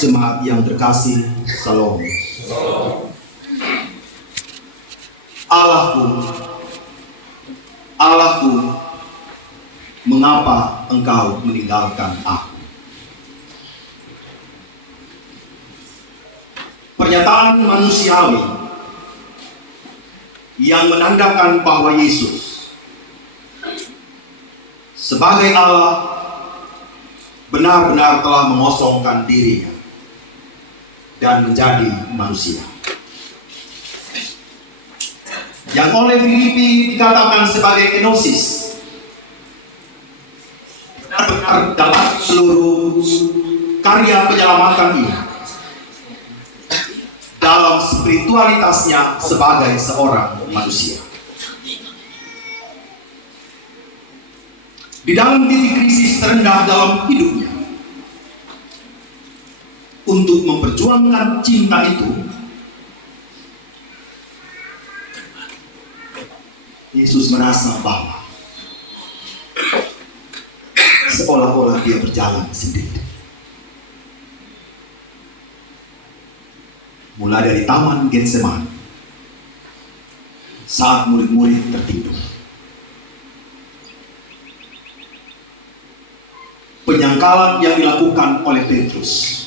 Jemaat yang terkasih, Shalom. Allahku, mengapa engkau meninggalkan aku? Pernyataan manusiawi yang menandakan bahwa Yesus sebagai Allah benar-benar telah mengosongkan dirinya dan menjadi manusia. Yang oleh Filipi dikatakan sebagai kenosis, benar-benar dalam seluruh karya penyelamatan ini, dalam spiritualitasnya sebagai seorang manusia. Di dalam titik krisis terendah dalam hidupnya, untuk memperjuangkan cinta itu, Yesus merasa bahwa seolah-olah dia berjalan sendiri. Mulai dari Taman Getsemani, saat murid-murid tertidur, penyangkalan yang dilakukan oleh Petrus,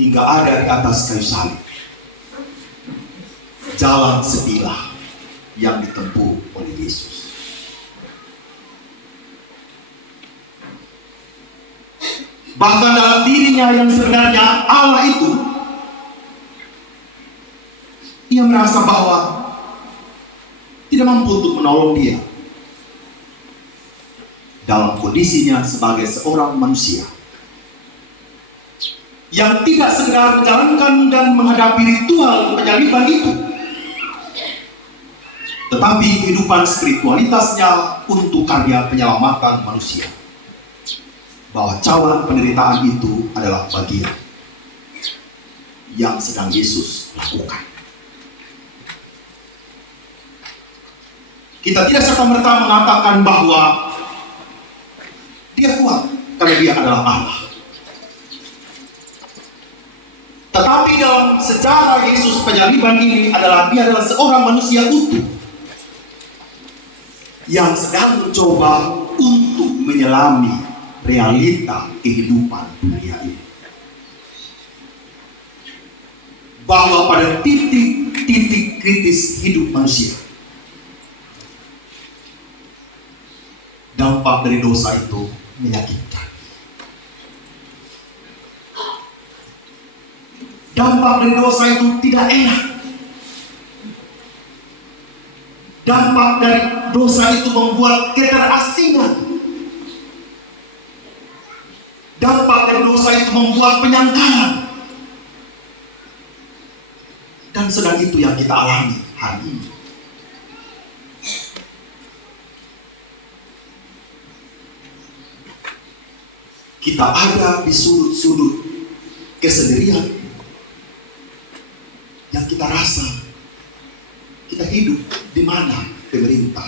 hingga ada di atas kayu salib, jalan sebilah yang ditempuh oleh Yesus. Bahkan dalam dirinya yang sebenarnya Allah itu, ia merasa bahwa tidak mampu untuk menolong dia dalam kondisinya sebagai seorang manusia yang tidak sekedar menjalankan dan menghadapi ritual penyaliban itu, tetapi kehidupan spiritualitasnya untuk karya penyelamatan manusia. Bahwa cawan penderitaan itu adalah bagian yang sedang Yesus lakukan. Kita tidak serta-merta mengatakan bahwa dia kuat karena dia adalah Allah. Tetapi dalam sejarah Yesus penyaliban ini dia adalah seorang manusia utuh yang sedang mencoba untuk menyelami realita kehidupan dunia ini. Bahwa pada titik kritis hidup manusia, dampak dari dosa itu menyakitkan. Dampak dari dosa itu tidak enak. Dampak dari dosa itu membuat keterasingan. Dampak dari dosa itu membuat penyangkalan. Dan sedang itu yang kita alami hari ini. Kita ada di sudut-sudut kesendirian yang kita rasa kita hidup di mana pemerintah.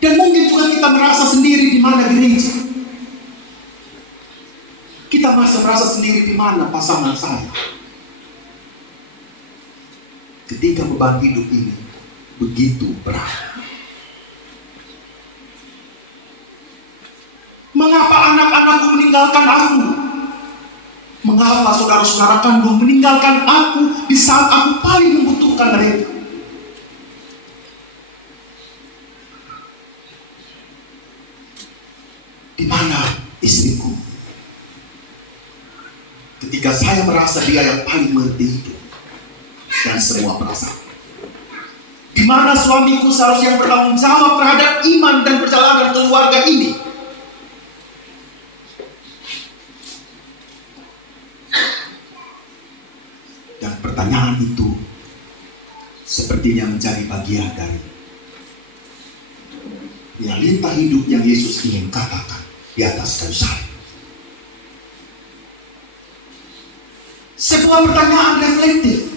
Dan mungkin juga kita merasa sendiri di mana gereja. Kita merasa sendiri di mana pasangan saya. Ketika beban hidup ini begitu berat. Mengapa anak-anakku meninggalkan aku? Mengapa saudara-saudara kandung meninggalkan aku di saat aku paling membutuhkan mereka? Di mana istriku? Ketika saya merasa dia yang paling mengerti hidup dan semua perasaan. Di mana suamiku seharusnya bertanggung jawab terhadap iman dan perjalanan keluarga ini? Dan pertanyaan itu sepertinya menjadi bagian dari realita hidup yang Yesus ingin katakan di atas kayu salib. Sebuah pertanyaan reflektif.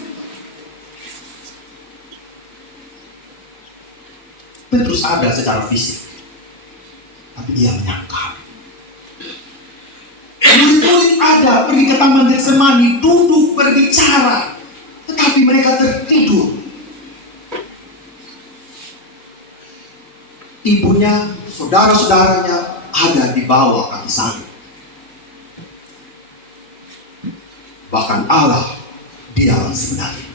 Petrus ada secara fisik. Tapi dia menyangkal. Murid-murid ada pergi ke Taman Getsemani, duduk berbicara, tetapi mereka tertidur. Ibunya, saudara-saudaranya ada di bawah kaki salib. Bahkan Allah, dia yang sebenarnya.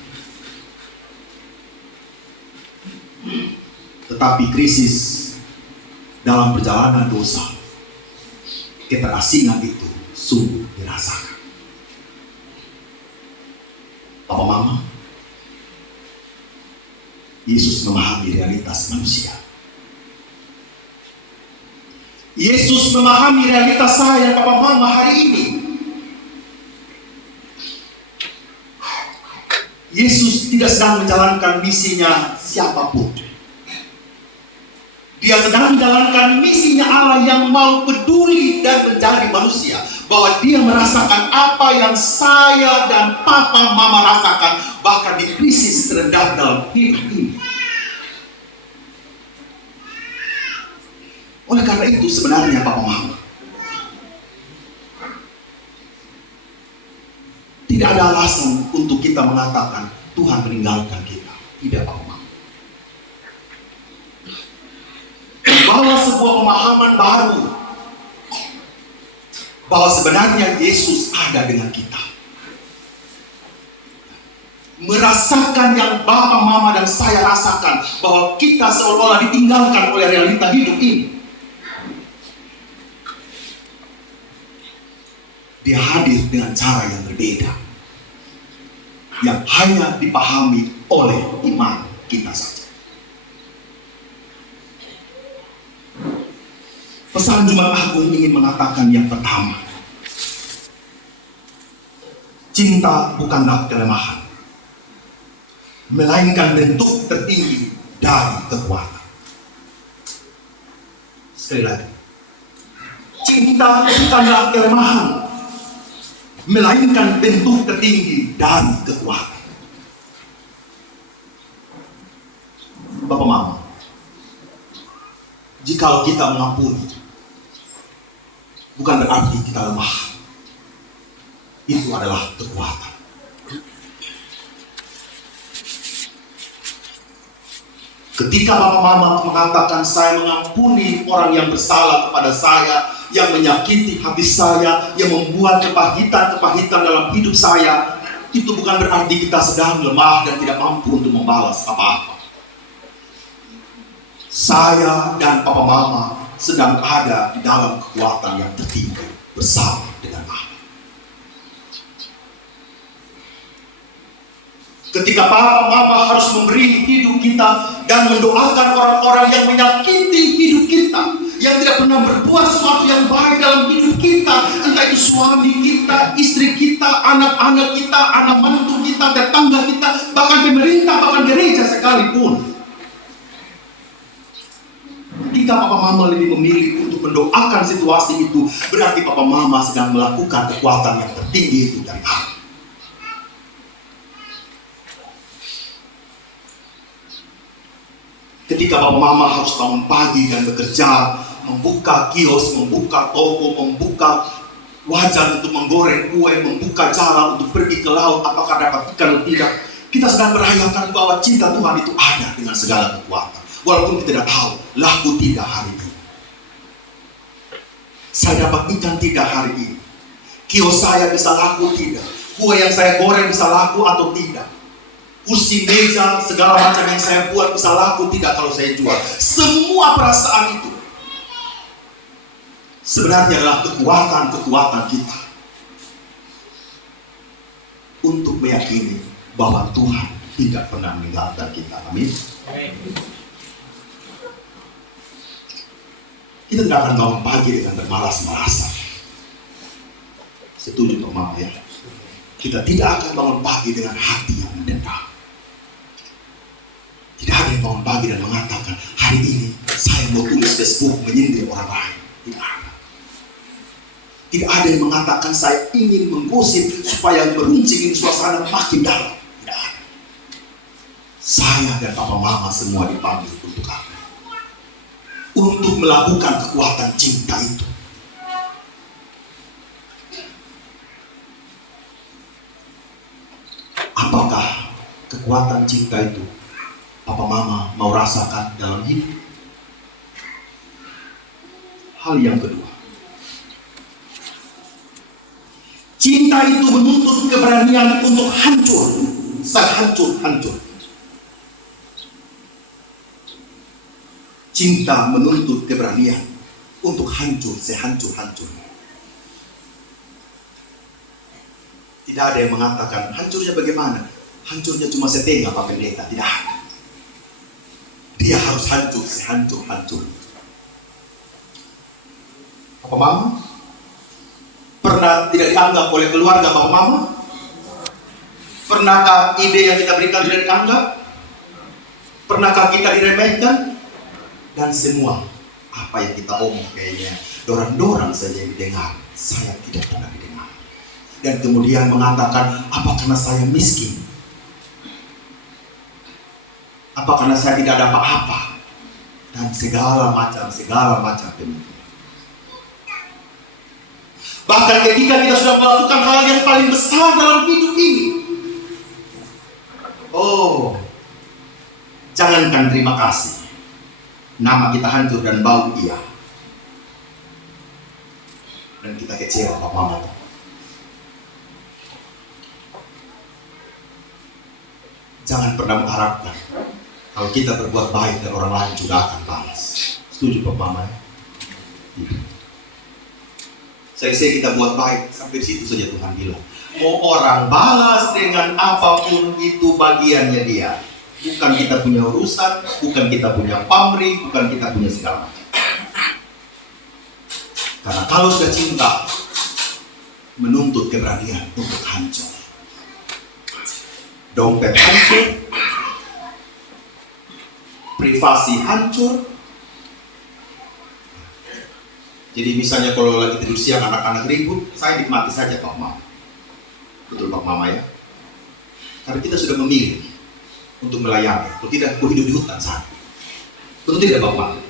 Tetapi krisis dalam perjalanan dosa, keterasingan itu sungguh dirasakan. Papa Mama, Yesus memahami realitas manusia. Yesus memahami realitas saya, Papa Mama, hari ini. Yesus tidak sedang menjalankan misinya siapapun. Dia sedang menjalankan misinya Allah yang mau peduli dan menjadi manusia. Bahwa dia merasakan apa yang saya dan Papa Mama rasakan, bahkan di krisis terendah dalam hidup ini. Oleh karena itu sebenarnya Papa Mama, tidak ada alasan untuk kita mengatakan Tuhan meninggalkan kita. Tidak, Papa Mama. Membawa sebuah pemahaman baru bahwa sebenarnya Yesus ada dengan kita. Merasakan yang Bapak, Mama, dan saya rasakan, bahwa kita seolah-olah ditinggalkan oleh realita hidup ini. Dia hadir dengan cara yang berbeda, yang hanya dipahami oleh iman kita saja. Pesan Jumat Agung ingin mengatakan yang pertama, cinta bukanlah kelemahan, melainkan bentuk tertinggi dari kekuatan. Sekali lagi, cinta bukanlah kelemahan, melainkan bentuk tertinggi dari kekuatan. Bapak Mama, jika kita mengampuni, bukan berarti kita lemah. Itu adalah kekuatan. Ketika Bapak Mama mengatakan saya mengampuni orang yang bersalah kepada saya, yang menyakiti hati saya, yang membuat kepahitan dalam hidup saya, itu bukan berarti kita sedang lemah dan tidak mampu untuk membalas apa-apa. Saya dan Papa Mama sedang ada di dalam kekuatan yang tertinggi bersama dengan Allah. Ketika Papa Mama harus memberi hidup kita dan mendoakan orang-orang yang menyakiti hidup kita, yang tidak pernah berbuat sesuatu yang baik dalam hidup kita, entah itu suami kita, istri kita, anak-anak kita, anak mantu kita, tetangga kita, bahkan pemerintah, bahkan gereja sekalipun. Ketika Papa Mama lebih memilih untuk mendoakan situasi itu, berarti Papa Mama sedang melakukan kekuatan yang tertinggi itu dari Allah. Ketika Papa Mama harus bangun pagi dan bekerja, membuka kios, membuka toko, membuka wajan untuk menggoreng kue, membuka jalan untuk pergi ke laut, apakah dapat ikan atau tidak, kita sedang merayakan bahwa cinta Tuhan itu ada dengan segala kekuatan. Walaupun kita tidak tahu, laku tidak hari ini. Saya dapat ikan tidak hari ini. Kios saya bisa laku tidak. Kue yang saya goreng bisa laku atau tidak. Kursi, meja, segala macam yang saya buat bisa laku tidak kalau saya jual. Semua perasaan itu sebenarnya adalah kekuatan-kekuatan kita untuk meyakini bahwa Tuhan tidak pernah meninggalkan kita. Amin. Kita tidak akan bangun pagi dengan bermalas-malasan. Setuju Pak Mama ya? Kita tidak akan bangun pagi dengan hati yang mendendam. Tidak ada yang bangun pagi dan mengatakan, hari ini saya mau tulis Facebook menyindir orang lain. Tidak ada. Tidak ada yang mengatakan saya ingin menggosip supaya beruncing suasana makin dalam. Tidak ada. Saya dan Papa Mama semua dipanggil untuk apa? untuk melakukan kekuatan cinta itu. Apakah kekuatan cinta itu Papa Mama mau rasakan dalam hidup? Hal yang kedua, cinta itu menuntut keberanian untuk hancur, sehancur-hancur. Cinta menuntut keberanian untuk hancur, sehancur-hancur. Tidak ada yang mengatakan hancurnya bagaimana. Hancurnya cuma setengah Pak Pendeta, tidak ada. Dia harus hancur, sehancur-hancur. Papa Mama pernah tidak dianggap oleh keluarga Papa Mama? Pernahkah ide yang kita berikan tidak dianggap? Pernahkah kita diremehkan? Dan semua apa yang kita omong kayaknya dorang-dorang saja yang didengar. Saya tidak pernah didengar. Dan kemudian mengatakan, apa karena saya miskin? Apa karena saya tidak ada apa-apa? Dan segala macam pemikiran. Bahkan ketika kita sudah melakukan hal yang paling besar dalam hidup ini, jangankan terima kasih, nama kita hancur dan bau iya, dan kita kecewa Pak Mama. Jangan pernah mengharapkan kalau kita berbuat baik dan orang lain juga akan balas. Setuju Pak Mama? Saya kita buat baik, sampai situ saja Tuhan bilang. Mau orang balas dengan apapun itu bagiannya dia. Bukan kita punya urusan, bukan kita punya pamrih, bukan kita punya segala macam. Karena kalau sudah cinta, menuntut keberanian untuk hancur. Dompet hancur, privasi hancur. Jadi misalnya kalau lagi tidur siang anak-anak ribut, saya nikmati saja Pak Mama. Betul Pak Mama ya? Karena kita sudah memilih untuk melayani. Kalau tidak, aku hidup di hutan sana. Betul tidak Pak Mama?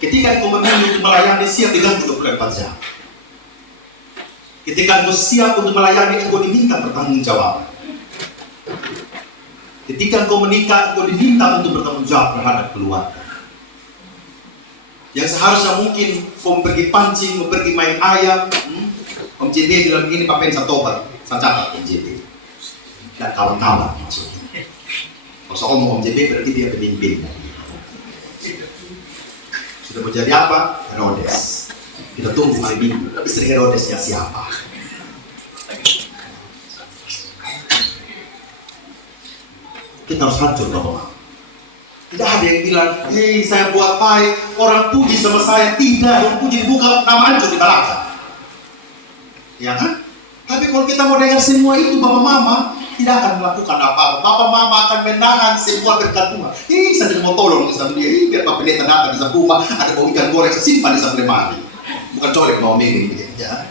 Ketika kau memilih untuk melayani, siap diganggu 24 jam. Ketika kau siap untuk melayani, kau diminta bertanggung jawab. Ketika kau menikah, kau diminta untuk bertanggung jawab terhadap keluarga. Yang seharusnya mungkin kau pergi pancing, mau pergi main ayam, Om JB bilang begini, Pak Pensa tobat, saya catat Om JB dan kawan-kawan maksudnya. Kalau saya ngomong Om JB berarti dia pemimpin. Sudah mau jadi apa? Herodes. Kita tunggu hari Minggu, tapi sering Herodesnya siapa? Kita harus hancur Bapak. Tidak ada yang bilang, hei saya buat baik, orang puji sama saya. Tidak, yang puji dibuka, nama hancur di belakang. Ya kan? Tapi kalau kita mau dengar semua itu, Bapak Mama tidak akan melakukan apa-apa. Bapak Mama akan menahan semua berkat Tuhan. Saya mau tolong sama dia, biar Pak Pendeta datang di rumah, ada bau ikan goreng, simpan di samping lemari. Bukan colek bawa minggu ya.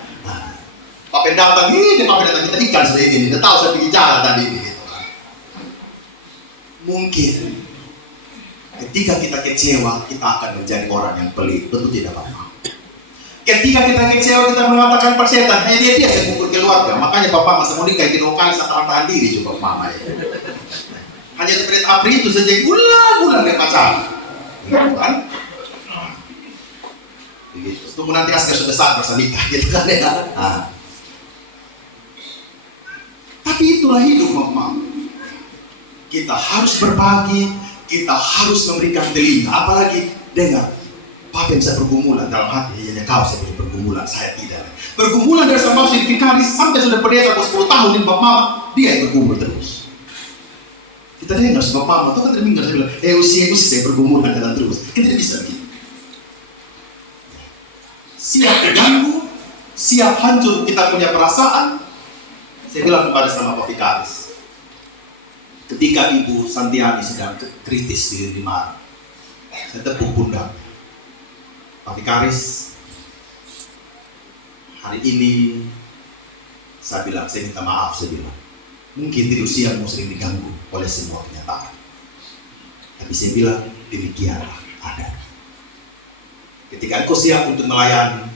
Pak Pendeta, Pak Pendeta kita ikan seperti ini, dia tahu saya pergi jalan tadi ini. Mungkin ketika kita kecewa, kita akan menjadi orang yang pelit. Betul tidak Bapak? Ketika kita kecewa, kita mengatakan Pak Setan, dia saya kumpul keluarga. Makanya Bapak masa mau nikah di lokal, saya tahan diri coba Mama ya. Hanya seperti April itu saja, bulan-bulan dia pacaran. Kan? Begitu. Tunggu nanti askar sudah besar masa nikah, gitu kan ya. Tapi itulah hidup Mama. Kita harus berbagi, kita harus memberikan telinga, apalagi dengar. Pak saya pergumulan dalam hati, hanya kau saya punya pergumulan, saya tidak. Pergumulan dari sama maksud vikaris sampai sudah pendeta 10 tahun di Bapak Mama, dia yang bergumul terus. Kita dengar sebab Mama, itu kan terminggu saya bilang, usia saya pergumulan jalan terus. Kita tidak bisa begitu. Siap terganggu, siap hancur kita punya perasaan. Saya bilang kepada sama Pak Vikaris, ketika Ibu Santiani sedang kritis di Rimar, saya tepuk pundak. Pak Vikaris, hari ini saya bilang, saya minta maaf, saya bilang. Mungkin tidur siangmu sering diganggu oleh semua kenyataan. Tapi saya bilang, demikianlah ada. Ketika engkau siap untuk melayani,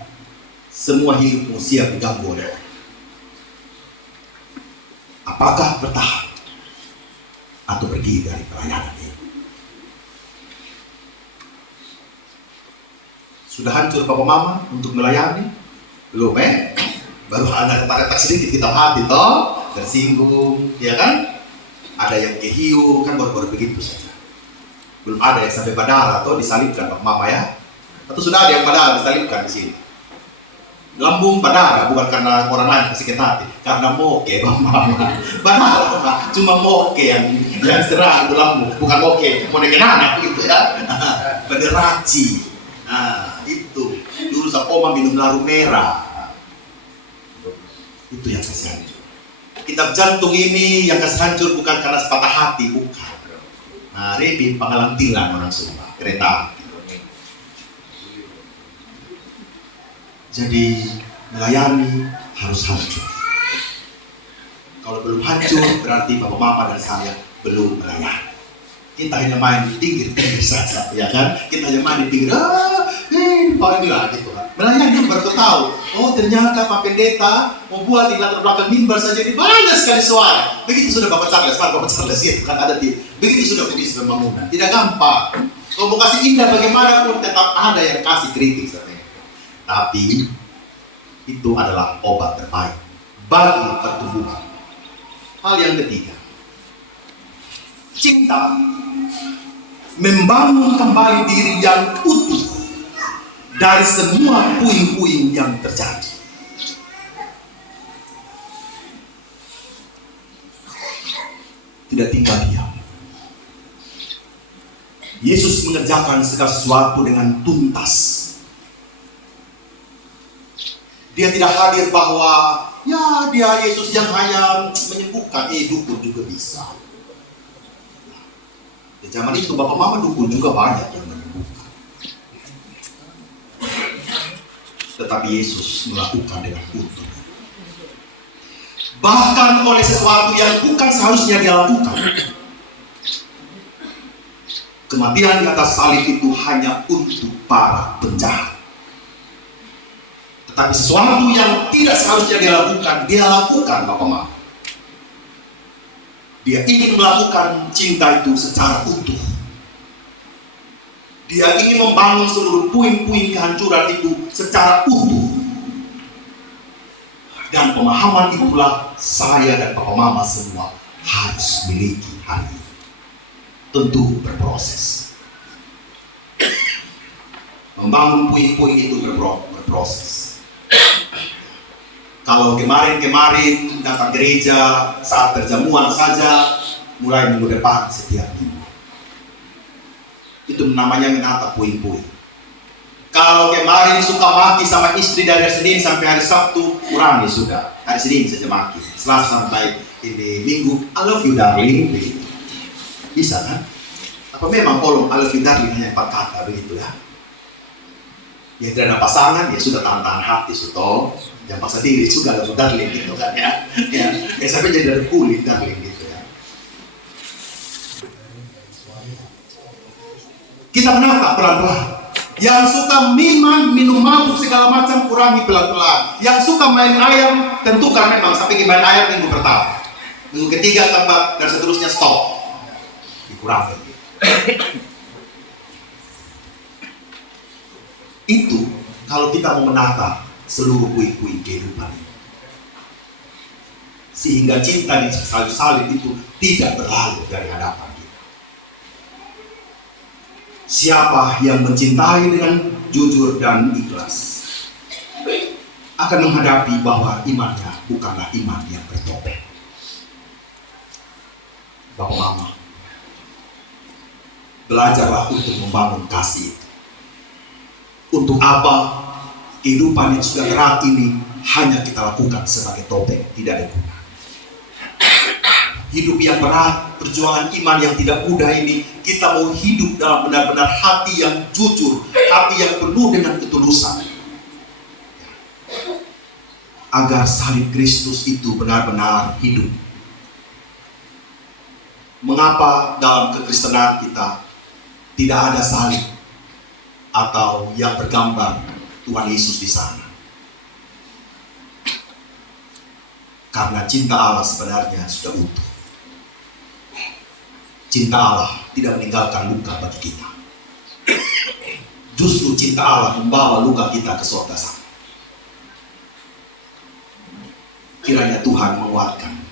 semua hidupmu siap diganggu oleh orang. Apakah bertahan atau pergi dari pelayanan ini? Sudah hancur papa mama untuk melayani? Belum baru ada retak sedikit kita hati toh, tersinggung, ya kan? Ada yang kehiu, kan baru-baru begitu saja. Belum ada yang sampai badara atau disalibkan papa mama ya? Atau sudah ada yang badara disalibkan di sini? Lambung badara bukan karena orang lain sakit hati, karena moke papa mama. Badara cuma moke yang serang itu lambung, bukan moke, mau anak gitu ya. Bederaci. Nah, itu dulu Sapoma minum laru merah. Itu yang kasih hancur. Kitab jantung ini yang kasih hancur bukan karena sepatah hati, bukan. Nah, Rebi pangalantilan orang Sumba, kereta. Jadi melayani harus hancur. Kalau belum hancur berarti Bapak Mama dan saya belum melayani. Kita hanya main di pinggir-pinggir saja, ya kan? Kita hanya main di pinggir, panggilan gitu kan. Melayani baru tahu, oh ternyata Pak Pendeta membuat di latar belakang mimbar saja di banyak sekali suara. Begitu sudah Bapak Charles itu kan ada di, begitu sudah komisi pembangunan. Tidak gampang. Kalau mau kasih indah bagaimanapun tetap ada yang kasih kritik sebenarnya. Tapi itu adalah obat terbaik bagi pertumbuhan. Hal yang ketiga, cinta membangun kembali diri yang utuh dari semua puing-puing yang terjadi. Tidak tinggal diam. Yesus mengerjakan segala sesuatu dengan tuntas. Dia tidak hadir bahwa ya dia Yesus yang hanya menyembuhkan, dukun juga bisa. Di zaman itu Bapak Mama dukun juga banyak yang menyembuhkan. Tetapi Yesus melakukan dengan utuh. Bahkan oleh sesuatu yang bukan seharusnya dia lakukan. Kematian di atas salib itu hanya untuk para penjahat. Tetapi sesuatu yang tidak seharusnya dia lakukan Bapak Mama. Dia ingin melakukan cinta itu secara utuh. Dia ingin membangun seluruh puing-puing kehancuran itu secara utuh. Dan pemahaman itulah saya dan Bapak Mama semua harus miliki hari ini. Tentu berproses. Membangun puing-puing itu berproses. Kalau kemarin datang gereja saat perjamuan saja, mulai minggu depan setiap minggu. Itu namanya menata puing-puing. Kalau kemarin suka maki sama istri dari hari Senin sampai hari Sabtu, kurangi sudah. Hari Senin saja maki. Selasa sampai ini Minggu, I love you darling, begitu. Bisa kan? Apa memang kolom I love you darling hanya 4 kata begitu ya? Yang tidak ada pasangan, ya sudah tahan-tahan hati, sudah. Yang paksa diri juga ada darling gitu kan ya. Ya sampai jadi dari kulit darling gitu ya. Kita menata pelan-pelan. Yang suka minum mabuk segala macam kurangi pelan-pelan. Yang suka main ayam tentukan memang sampai main ayam minggu pertama. Minggu ketiga tambah dan seterusnya stop. Dikurangi. Itu kalau kita mau menata seluruh puing-puing kehidupan ini. Sehingga cinta di salib itu tidak berlalu dari hadapan kita. Siapa yang mencintai dengan jujur dan ikhlas akan menghadapi bahwa imannya bukanlah iman yang bertopeng. Bapak Mama, belajarlah untuk membangun kasih itu. Untuk apa kehidupan yang sudah erat ini hanya kita lakukan sebagai topeng, tidak ada guna. Hidup yang berat, perjuangan iman yang tidak mudah ini, kita mau hidup dalam benar-benar hati yang jujur, hati yang penuh dengan ketulusan. Agar salib Kristus itu benar-benar hidup. Mengapa dalam kekristenan kita tidak ada salib atau yang bergambar Tuhan Yesus di sana. Karena cinta Allah sebenarnya sudah utuh. Cinta Allah tidak meninggalkan luka bagi kita. Justru cinta Allah membawa luka kita ke surga sana. Kiranya Tuhan menguatkan